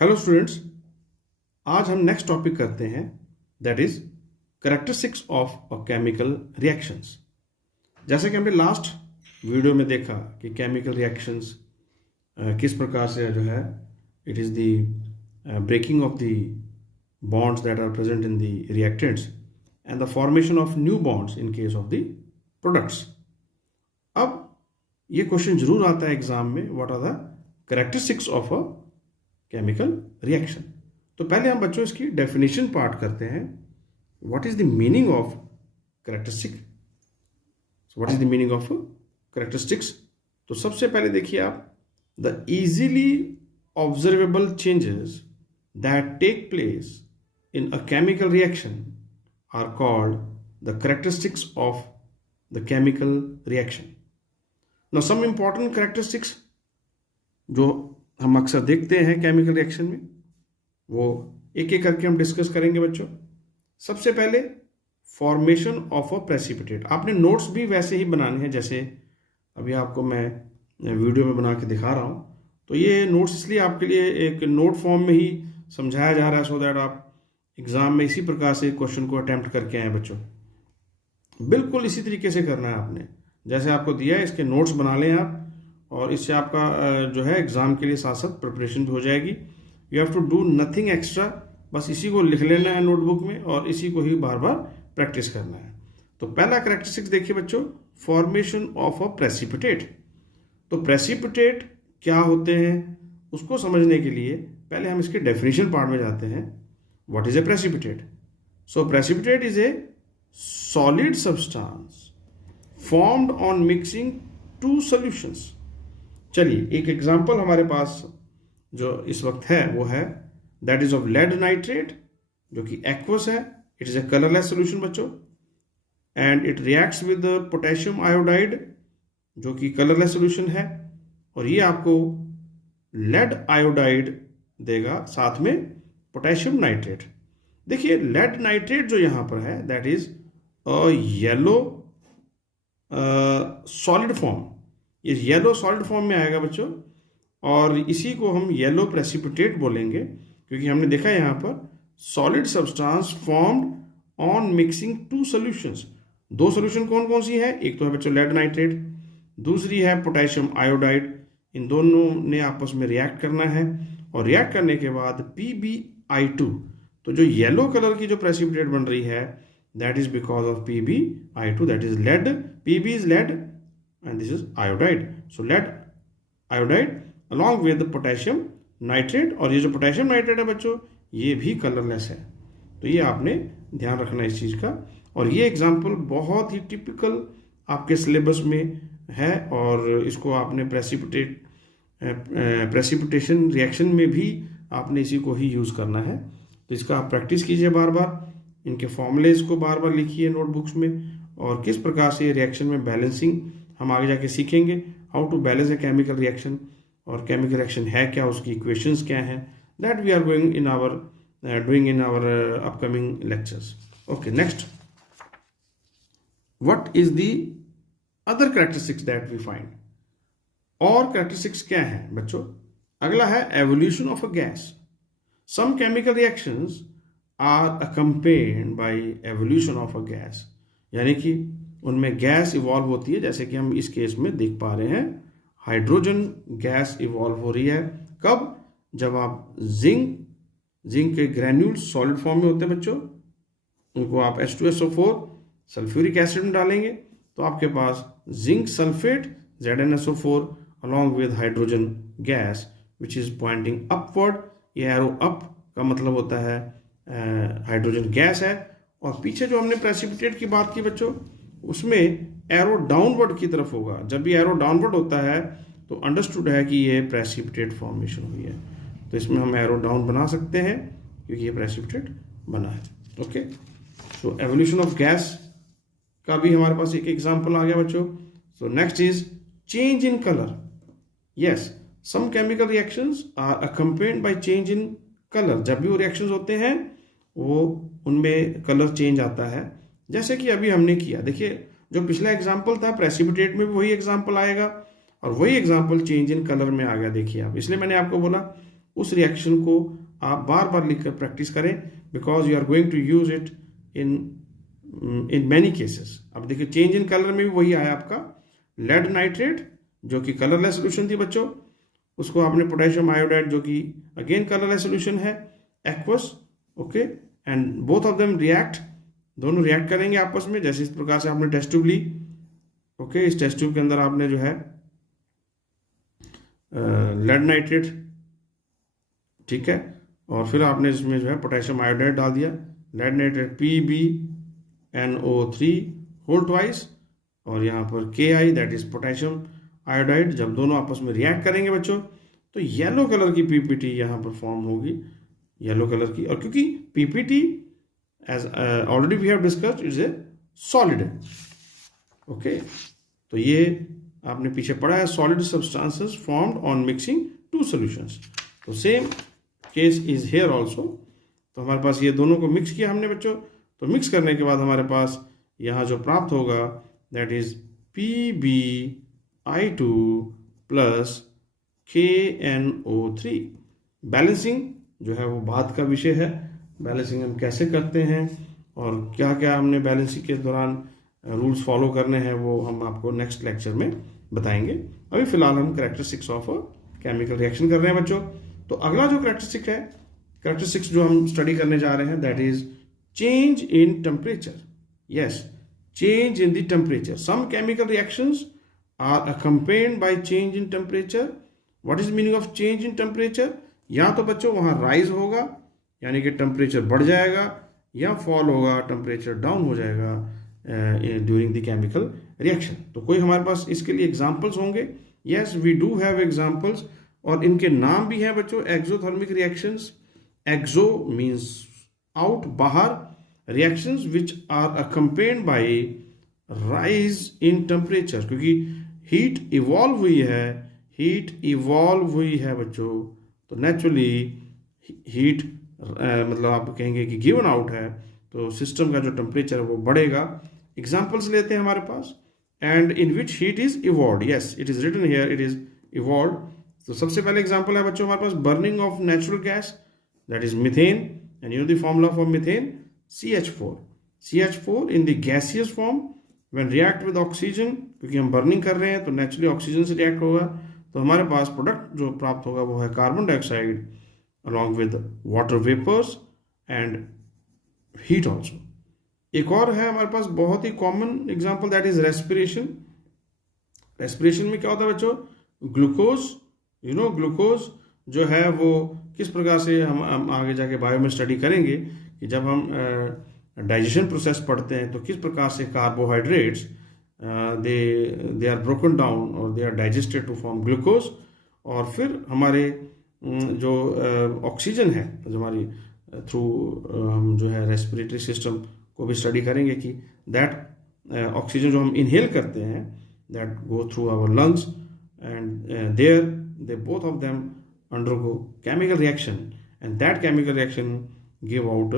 Hello students, आज हम next topic करते हैं, that is characteristics of chemical reactions. जैसे कि हमने लास्ट वीडियो में देखा कि केमिकल रिएक्शंस किस प्रकार से जो है it is the breaking of the bonds that are present in the reactants and the formation of new bonds in case of the products. अब ये क्वेश्चन जरूर आता है एग्जाम में, what are the characteristics of a chemical reaction. तो पहले हम बच्चों इसकी डेफिनेशन पार्ट करते हैं। What is the meaning of characteristic, what is the meaning of characteristics. तो सबसे पहले देखिए आप, the easily observable changes that take place in a chemical reaction are called the characteristics of the chemical reaction. Now some important characteristics जो हम अक्सर देखते हैं केमिकल रिएक्शन में, वो एक एक करके हम डिस्कस करेंगे बच्चों। सबसे पहले फॉर्मेशन ऑफ अ प्रेसिपिटेट। आपने नोट्स भी वैसे ही बनाने हैं जैसे अभी आपको मैं वीडियो में बना के दिखा रहा हूँ। तो ये नोट्स इसलिए आपके लिए एक नोट फॉर्म में ही समझाया जा रहा है, सो दैट आप एग्जाम में इसी प्रकार से क्वेश्चन को अटेम्प्ट करके आए बच्चों। बिल्कुल इसी तरीके से करना है आपने, जैसे आपको दिया है इसके नोट्स बना लें आप, और इससे आपका जो है एग्जाम के लिए साथ साथ प्रिपरेशन भी हो जाएगी। You have to do nothing extra, बस इसी को लिख लेना है नोटबुक में और इसी को ही बार बार प्रैक्टिस करना है। तो पहला कैरेक्टरिस्टिक्स देखिए बच्चों, फॉर्मेशन ऑफ अ प्रेसिपिटेट। तो प्रेसिपिटेट क्या होते हैं उसको समझने के लिए पहले हम इसके डेफिनेशन पार्ट में जाते हैं। What is a precipitate? So precipitate is a solid substance formed on mixing two solutions. चलिए एक एग्जाम्पल हमारे पास जो इस वक्त है वो है that is of lead nitrate, जो कि एक्वस है। It is a colourless solution बच्चों, and it reacts with potassium iodide, जो कि कलरलेस सोल्यूशन है, और ये आपको लेड आयोडाइड देगा साथ में पोटेशियम नाइट्रेट। देखिए लेड नाइट्रेट जो यहां पर है that is a yellow solid form. ये येलो सॉलिड फॉर्म में आएगा बच्चों, और इसी को हम येलो प्रेसिपिटेट बोलेंगे, क्योंकि हमने देखा यहाँ पर solid substance formed on mixing two solutions. दो सॉल्यूशन कौन कौन सी है? एक तो है बच्चों लेड नाइट्रेट, दूसरी है पोटेशियम आयोडाइड। इन दोनों ने आपस में रिएक्ट करना है, और रिएक्ट करने के बाद PbI2, तो जो येलो कलर की जो प्रेसिपिटेट बन रही है that is because of PbI2, that is lead. Pb is lead and this is iodide. So lead iodide along with the potassium nitrate, और ये जो पोटेशियम नाइट्रेट है बच्चों ये भी कलरलेस है। तो ये आपने ध्यान रखना इस चीज़ का, और ये एग्जाम्पल बहुत ही टिपिकल आपके सिलेबस में है, और इसको आपने प्रेसिपिटेशन रिएक्शन में भी आपने इसी को ही यूज़ करना है। तो इसका आप प्रैक्टिस कीजिए बार बार, इनके फॉर्मूलेज को बार बार लिखिए नोटबुक्स में, और किस प्रकार से रिएक्शन में बैलेंसिंग हम आगे जाके सीखेंगे, how to balance a chemical reaction, और केमिकल रिएक्शन है क्या, उसकी इक्वेशंस क्या हैं, that we are going in our doing in our upcoming lectures. Okay, next, what is the other characteristics that we find. और कैरेक्टरिस्टिक्स क्या है बच्चों? अगला है evolution of a gas. Some chemical reactions are accompanied by evolution of a gas, यानी कि उनमें gas evolve होती है, जैसे कि हम इस केस में देख पा रहे हैं हाइड्रोजन गैस इवॉल्व हो रही है। कब? जब आप जिंक के ग्रैन्यूल्स सॉलिड फॉर्म में होते हैं बच्चों, उनको आप H2SO4 सल्फ्यूरिक एसिड में डालेंगे तो आपके पास zinc sulphate ZnSO4 along with hydrogen gas which is pointing upward. ये एरो अप का मतलब होता है हाइड्रोजन गैस है, और पीछे जो हमने प्रेसिपिटेट की बात की बच्चों उसमें एरो डाउनवर्ड की तरफ होगा। जब भी एरो डाउनवर्ड होता है तो अंडरस्टूड है कि ये प्रेसिपिटेट फॉर्मेशन हुई है। तो इसमें हम एरो डाउन बना सकते हैं क्योंकि ये प्रेसिपिटेट बना है। Okay, so evolution of gas का भी हमारे पास एक एग्जांपल आ गया बच्चों। So next is change in colour. Yes, some chemical reactions are accompanied by change in colour. जब भी वो रिएक्शंस होते हैं वो उनमें कलर चेंज आता है, जैसे कि अभी हमने किया। देखिए जो पिछला एग्जाम्पल था प्रेसिपिटेट में भी वही एग्जाम्पल आएगा, और वही एग्जाम्पल चेंज इन कलर में आ गया। देखिए आप, इसलिए मैंने आपको बोला उस रिएक्शन को आप बार बार लिखकर प्रैक्टिस करें, because you are going to use it in many cases. अब देखिए चेंज इन कलर में भी वही आया आपका, लेड नाइट्रेट जो कि कलरलेस सोल्यूशन थी बच्चों, उसको आपने पोटेशियम आयोडाइड जो कि अगेन कलरलेस सोल्यूशन है, aqueous, okay, and both of them react, दोनों रिएक्ट करेंगे आपस में। जैसे इस प्रकार से आपने टेस्ट ट्यूब ली, ओके, इस टेस्ट ट्यूब के अंदर आपने जो है लेड नाइट्रेट, ठीक है, और फिर आपने इसमें जो है पोटेशियम आयोडाइड डाल दिया, lead nitrate PbNO3 whole twice, और यहाँ पर Ki that is potassium iodide. जब दोनों आपस में रिएक्ट करेंगे बच्चों तो येलो कलर की पीपीटी यहाँ पर फॉर्म होगी, येलो कलर की। और क्योंकि PPT as already we have discussed is a solid, okay, तो ये आपने पीछे पढ़ा है, solid substances formed on mixing two solutions. तो same case is here also. तो हमारे पास ये दोनों को मिक्स किया हमने बच्चों, तो मिक्स करने के बाद हमारे पास यहाँ जो प्राप्त होगा that is PbI2 plus KNO3। Balancing जो है वो बाद का विषय है, बैलेंसिंग हम कैसे करते हैं और क्या क्या हमने बैलेंसिंग के दौरान रूल्स फॉलो करने हैं वो हम आपको नेक्स्ट लेक्चर में बताएंगे। अभी फिलहाल हम कैरेक्टरिस्टिक्स ऑफ केमिकल रिएक्शन कर रहे हैं बच्चों। तो अगला जो कैरेक्टरिस्टिक है, कैरेक्टरिस्टिक्स जो हम स्टडी करने जा रहे हैं that is change in temperature. Yes, change in the temperature. Some chemical reactions are accompanied by change in temperature. What is meaning of change in temperature? या तो बच्चों वहां राइज होगा यानी कि टेम्परेचर बढ़ जाएगा, या फॉल होगा, टेम्परेचर डाउन हो जाएगा ड्यूरिंग द केमिकल रिएक्शन। तो कोई हमारे पास इसके लिए एग्जांपल्स होंगे? Yes, we do have examples, और इनके नाम भी हैं बच्चों, exothermic reactions. Exo means out, बाहर, reactions which are accompanied by rise in temperature, क्योंकि हीट इवॉल्व हुई है, हीट इवॉल्व हुई है बच्चों, तो नेचुरली हीट मतलब आप कहेंगे कि गिवन आउट है, तो सिस्टम का जो टेम्परेचर है वो बढ़ेगा। एग्जांपल्स लेते हैं हमारे पास, and in which heat is evolve. Yes, it is written here, it is evolve. तो सबसे पहले एग्जांपल है बच्चों हमारे पास burning of natural gas, that is methane, and you know the formula for methane, CH4। CH4 in the gaseous form when react with oxygen, क्योंकि हम burning कर रहे हैं तो नेचुरली ऑक्सीजन से रिएक्ट होगा, तो हमारे पास प्रोडक्ट जो प्राप्त होगा वो है carbon dioxide along with water vapors and heat also। एक और है हमारे पास बहुत ही common example, that is respiration. Respiration में क्या होता है बच्चों? ग्लूकोज, यू नो, ग्लूकोज जो है वो किस प्रकार से हम आगे जाके बायो में स्टडी करेंगे कि जब हम डाइजेशन प्रोसेस पढ़ते हैं तो किस प्रकार से carbohydrates they are broken down और they are digested to form glucose, और फिर हमारे जो ऑक्सीजन है जो हमारी थ्रू हम जो है रेस्पिरेटरी सिस्टम को भी स्टडी करेंगे कि दैट ऑक्सीजन जो हम इनहेल करते हैं that go through our lungs, and there they both of them undergo chemical reaction, and that chemical reaction give out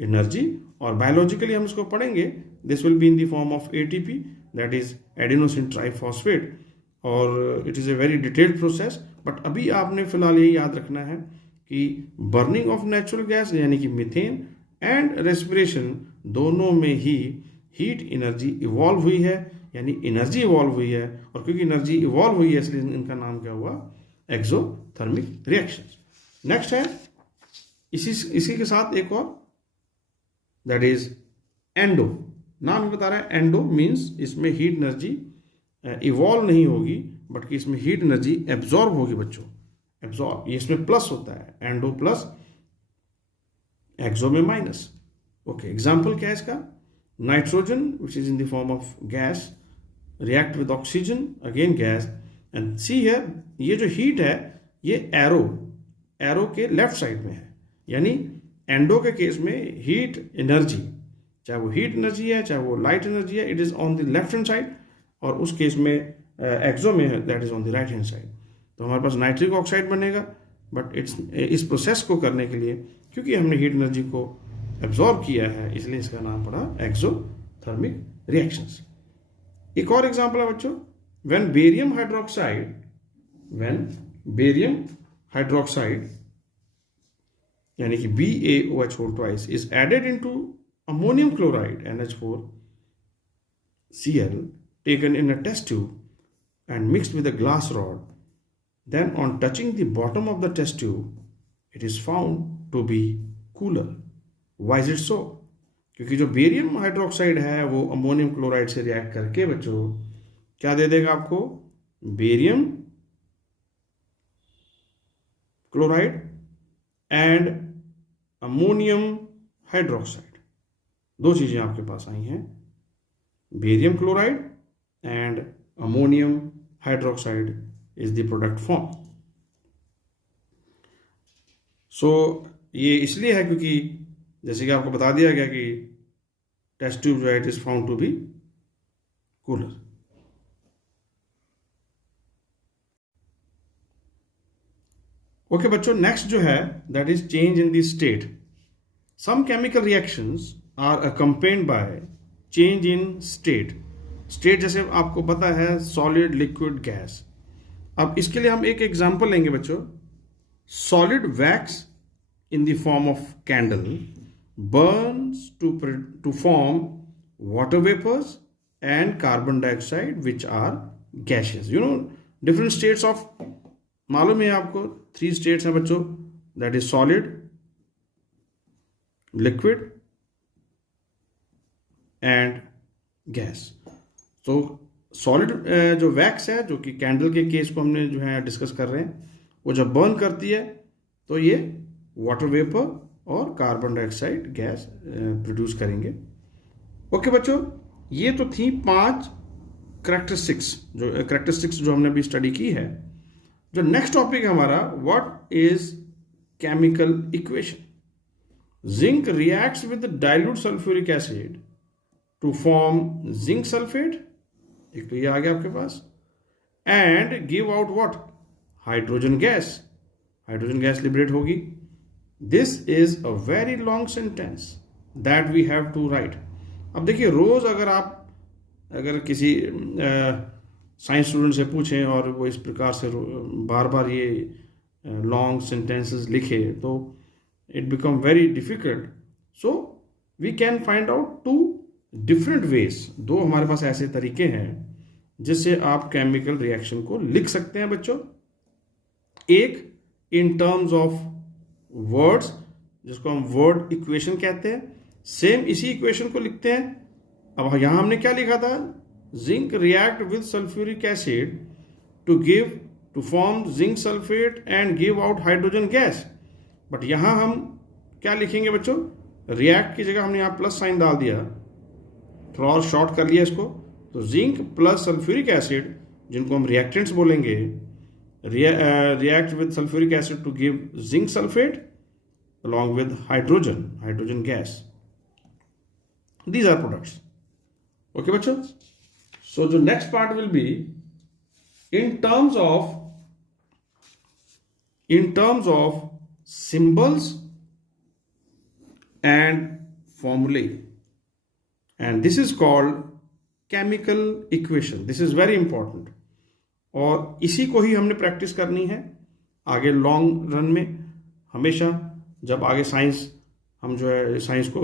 energy. और बायोलॉजिकली हम इसको पढ़ेंगे, this will be in the form of ATP, that is adenosine triphosphate, और it is a very detailed process. But अभी आपने फिलहाल ये याद रखना है कि बर्निंग ऑफ नेचुरल गैस यानी कि मीथेन एंड रेस्पिरेशन दोनों में ही हीट एनर्जी इवॉल्व हुई है, यानी एनर्जी इवॉल्व हुई है, और क्योंकि एनर्जी इवॉल्व हुई है इसलिए इनका नाम क्या हुआ? Exothermic reactions. नेक्स्ट है इसी के साथ एक और, दैट इज एंडो। नाम ही बता रहा है, एंडो मीन्स इसमें हीट एनर्जी इवॉल्व नहीं होगी बल्कि इसमें हीट एनर्जी एब्जॉर्ब होगी बच्चों, एब्जॉर्ब, ये इसमें प्लस होता है, एंडो प्लस, एक्सो में माइनस। ओके, एग्जांपल क्या है इसका? Nitrogen which is in the form of gas react with oxygen, again gas, and see here, ये जो हीट है ये एरो के लेफ्ट साइड में है, यानी एंडो के केस में हीट एनर्जी, चाहे वो हीट एनर्जी है चाहे वो लाइट एनर्जी है, it is on the left hand side, और उस केस में एक्सो में है that is on the right hand side. तो हमारे पास नाइट्रिक ऑक्साइड बनेगा, बट इस प्रोसेस को करने के लिए क्योंकि हमने हीट एनर्जी को एब्जॉर्ब किया है इसलिए इसका नाम पड़ा एक्सोथर्मिक रिएक्शंस। एक और एग्जांपल है बच्चों, व्हेन बेरियम हाइड्रोक्साइड यानी कि BaOH twice is added into ammonium chloride NH4Cl taken in a test tube and mixed with a glass rod, then on touching the bottom of the test tube it is found to be cooler. Why is it so? क्योंकि जो barium hydroxide है वो ammonium chloride से react करके बच्चों क्या दे देगा आपको? Barium chloride and ammonium hydroxide, दो चीजें आपके पास आई हैं, barium chloride and ammonium hydroxide is the product form. So ये इसलिए है क्योंकि जैसे कि आपको बता दिया गया कि टेस्ट ट्यूब जो है it is found to be cooler. Okay बच्चों, नेक्स्ट जो है that is change in the state. Some chemical reactions are accompanied by change in state. State जैसे आपको पता है सॉलिड, लिक्विड, गैस. अब इसके लिए हम एक एग्जांपल लेंगे बच्चों. Solid wax in the form of candle burns to form water vapors and carbon dioxide which are gaseous. You know different states of, मालूम है आपको 3 states हैं बच्चों, that is solid, liquid and gas. तो solid जो wax है जो कि कैंडल के केस को हमने जो है डिस्कस कर रहे हैं, वो जब बर्न करती है तो ये वाटर वेपर और कार्बन डाइऑक्साइड गैस प्रोड्यूस करेंगे. ओके बच्चों, ये तो थी 5 करेक्टरिस्टिक्स जो हमने अभी स्टडी की है. जो नेक्स्ट टॉपिक है हमारा, what is chemical equation. Zinc reacts with dilute sulphuric acid to form zinc sulphate, एक तो ये आ गया आपके पास, and give out what, hydrogen gas. Hydrogen gas liberate होगी. This is a very long sentence that we have to write. अब देखिए रोज अगर किसी साइंस स्टूडेंट से पूछें और वो इस प्रकार से बार बार ये लॉन्ग सेंटेंसेस लिखे तो it become very difficult. So we can find out 2 different ways. 2 हमारे पास ऐसे तरीके हैं जिससे आप केमिकल रिएक्शन को लिख सकते हैं बच्चों. एक इन टर्म्स ऑफ वर्ड्स जिसको हम वर्ड इक्वेशन कहते हैं. सेम इसी इक्वेशन को लिखते हैं. अब यहां हमने क्या लिखा था, zinc react with sulphuric acid to form zinc sulphate and give out hydrogen gas. But यहां हम क्या लिखेंगे बच्चों, रिएक्ट की जगह हमने यहां प्लस साइन डाल दिया, थोड़ा और शॉर्ट कर लिया इसको. तो जिंक प्लस सल्फ्यूरिक एसिड जिनको हम रिएक्टेंट्स बोलेंगे, react with sulfuric acid to give zinc sulfate along with hydrogen gas. These are products. Okay bachcho, so the next part will be in terms of symbols and formulae, and this is called chemical equation. This is very important. और इसी को ही हमने practice करनी है आगे long run में. हमेशा जब आगे साइंस हम जो है साइंस को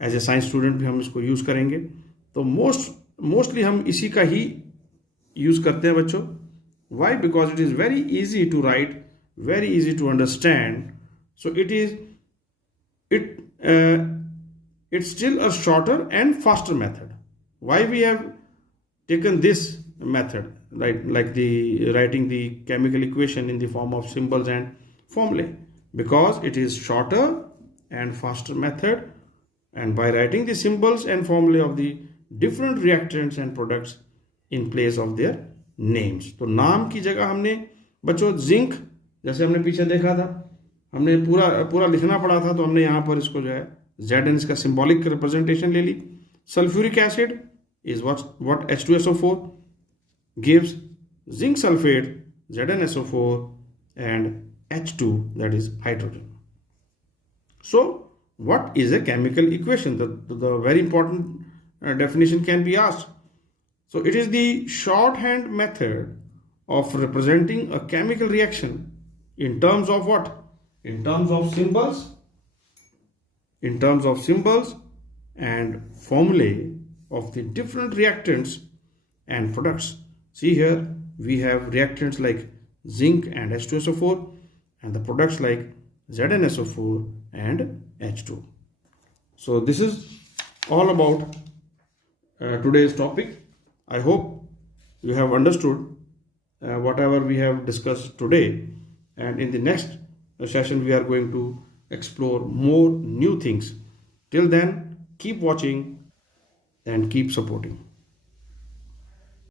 एज ए साइंस स्टूडेंट भी हम इसको यूज़ करेंगे तो मोस्टली हम इसी का ही यूज़ करते हैं बच्चों. Why? Because it is very easy to write, very easy to understand. So it's still a shorter and faster method. Why we have taken this method, right, like the writing the chemical equation in the form of symbols and formulae? Because it is shorter and faster method, and by writing the symbols and formulae of the different reactants and products in place of their names. तो नाम की जगह हमने बच्चों zinc, जैसे हमने पीछे देखा था, हमने पूरा लिखना पड़ा था, तो हमने यहाँ पर इसको जो है Zn इसका सिंबॉलिक रिप्रेजेंटेशन ले ली. Sulphuric acid is what H2SO4 gives zinc sulfate ZnSO4 and H2, that is hydrogen. So what is a chemical equation? The very important definition can be asked. So it is the shorthand method of representing a chemical reaction in terms of what? in terms of symbols and formulae of the different reactants and products. See here we have reactants like zinc and H2SO4 and the products like ZnSO4 and H2. So this is all about today's topic. I hope you have understood whatever we have discussed today, and in the next session we are going to explore more new things. Till then, keep watching and keep supporting.